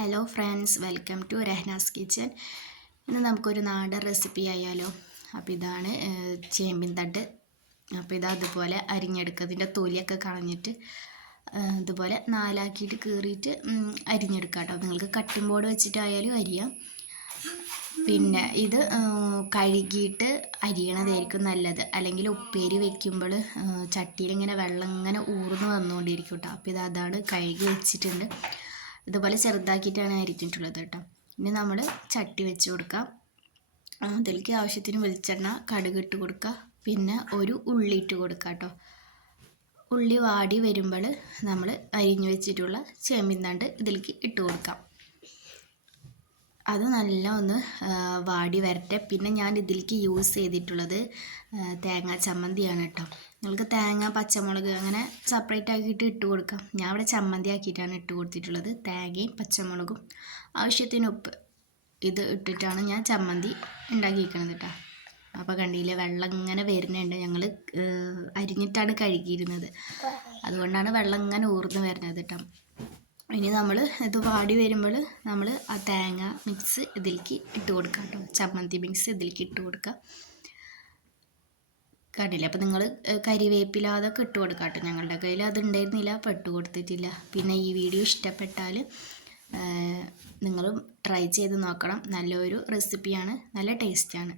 Hello friends, welcome to Rahna's kitchen. ഇന്ന് നമുക്കൊരു നാടൻ റെസിപ്പി ആയാലോ. അപ്പോൾ ഇതാണ് ചേമ്പിൻ തണ്ട്. അപ്പോൾ ഇതാ അതുപോലെ അരിഞ്ഞെടുക്കുക. ഇതിൻ്റെ തൊലിയൊക്കെ കളഞ്ഞിട്ട് ഇതുപോലെ നാലാക്കിയിട്ട് കീറിയിട്ട് അരിഞ്ഞെടുക്കുക കേട്ടോ. നിങ്ങൾക്ക് കട്ടിംഗ് ബോർഡ് വെച്ചിട്ടായാലും അരിയാം. പിന്നെ ഇത് കഴുകിയിട്ട് അരിയണതായിരിക്കും നല്ലത്. അല്ലെങ്കിൽ ഉപ്പേരി വെക്കുമ്പോൾ ചട്ടിയിൽ ഇങ്ങനെ വെള്ളം ഇങ്ങനെ ഊർന്ന് വന്നുകൊണ്ടിരിക്കും കേട്ടോ. അപ്പോൾ ഇത് അതാണ് കഴുകി വെച്ചിട്ടുണ്ട്. ഇതുപോലെ ചെറുതാക്കിയിട്ടാണ് അരിഞ്ഞിട്ടുള്ളത് കേട്ടോ. ഇനി നമ്മൾ ചട്ടി വെച്ച് കൊടുക്കാം. അതിലേക്ക് ആവശ്യത്തിന് വെളിച്ചെണ്ണ, കടുക് ഇട്ട് കൊടുക്കുക. പിന്നെ ഒരു ഉള്ളി ഇട്ട് കൊടുക്കുക കേട്ടോ. ഉള്ളി വാടി വരുമ്പോൾ നമ്മൾ അരിഞ്ഞു വെച്ചിട്ടുള്ള ചേമ്പിൻ തണ്ട് ഇതിലേക്ക് ഇട്ട് കൊടുക്കാം. അത് നല്ല ഒന്ന് വാടി വരട്ടെ. പിന്നെ ഞാൻ ഇതിലേക്ക് യൂസ് ചെയ്തിട്ടുള്ളത് തേങ്ങാ ചമ്മന്തിയാണ് കേട്ടോ. നിങ്ങൾക്ക് തേങ്ങ, പച്ചമുളക് അങ്ങനെ സെപ്പറേറ്റ് ആക്കിയിട്ട് ഇട്ട് കൊടുക്കാം. ഞാൻ ഇവിടെ ചമ്മന്തി ആക്കിയിട്ടാണ് ഇട്ട് കൊടുത്തിട്ടുള്ളത്. തേങ്ങയും പച്ചമുളകും ആവശ്യത്തിന് ഉപ്പ് ഇത് ഇട്ടിട്ടാണ് ഞാൻ ചമ്മന്തി ഉണ്ടാക്കിയിരിക്കുന്നത് കേട്ടോ. അപ്പോൾ കണ്ടില്ലേ, വെള്ളം ഇങ്ങനെ വരുന്നുണ്ട്. ഞങ്ങൾ അരിഞ്ഞിട്ടാണ് കഴുകിയിരുന്നത്, അതുകൊണ്ടാണ് വെള്ളം ഇങ്ങനെ ഊർന്ന് വരുന്നത് കേട്ടോ. ഇനി നമ്മൾ ഇത് വാടി വരുമ്പോൾ നമ്മൾ ആ തേങ്ങ മിക്സ് ഇതിലേക്ക് ഇട്ട് കൊടുക്കുക കേട്ടോ. ചമ്മന്തി മിക്സ് ഇതിലേക്ക് ഇട്ട് കൊടുക്കുക. കണ്ടില്ല, അപ്പോൾ നിങ്ങൾ കരിവേപ്പില അതൊക്കെ ഇട്ട് കൊടുക്കുക കേട്ടോ. ഞങ്ങളുടെ കയ്യിൽ അത് ഉണ്ടായിരുന്നില്ല, അപ്പോൾ ഇട്ട് കൊടുത്തിട്ടില്ല. പിന്നെ ഈ വീഡിയോ ഇഷ്ടപ്പെട്ടാൽ നിങ്ങളും ട്രൈ ചെയ്ത് നോക്കണം. നല്ലൊരു റെസിപ്പിയാണ്, നല്ല ടേസ്റ്റാണ്.